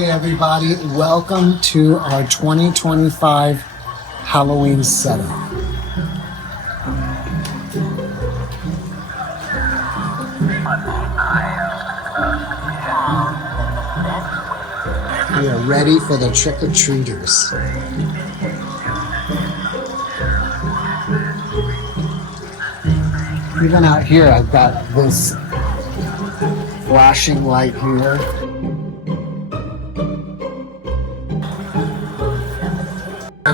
Hey everybody, welcome to our 2025 Halloween setup. We are ready for the trick-or-treaters. Even out here, I've got this flashing light here.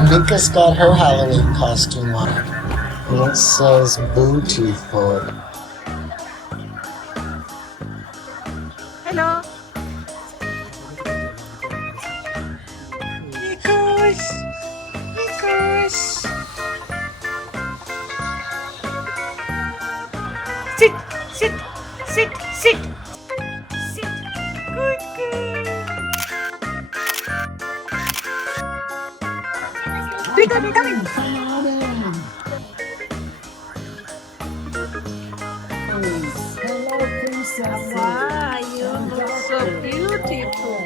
Mika's got her Halloween costume on. And it says beautiful. Hello. Nicholas. Sit. Sit. Good. Coming. Hello, princess. Wow, you look so beautiful.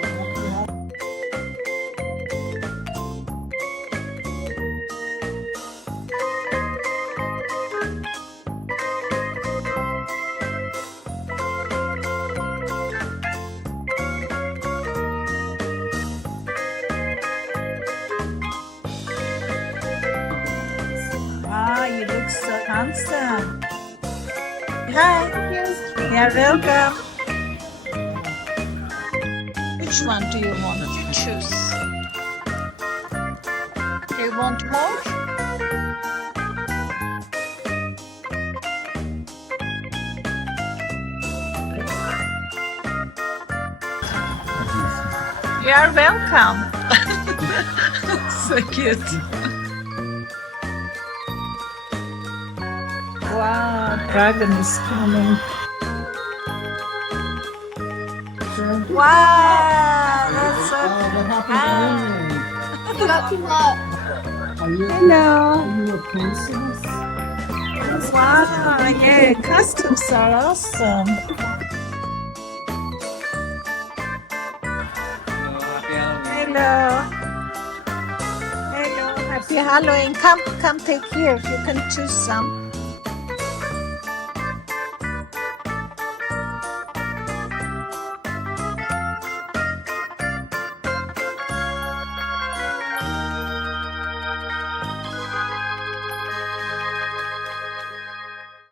handsome. Hi. You're welcome. Which one do you want to choose? Do you want more? You are welcome. So cute. Wow, dragon is coming. Wow, that's so Hello. Are you a princess? Wow, yeah, costumes are awesome. Hello. Hello, happy Halloween. Come take here. You can choose some.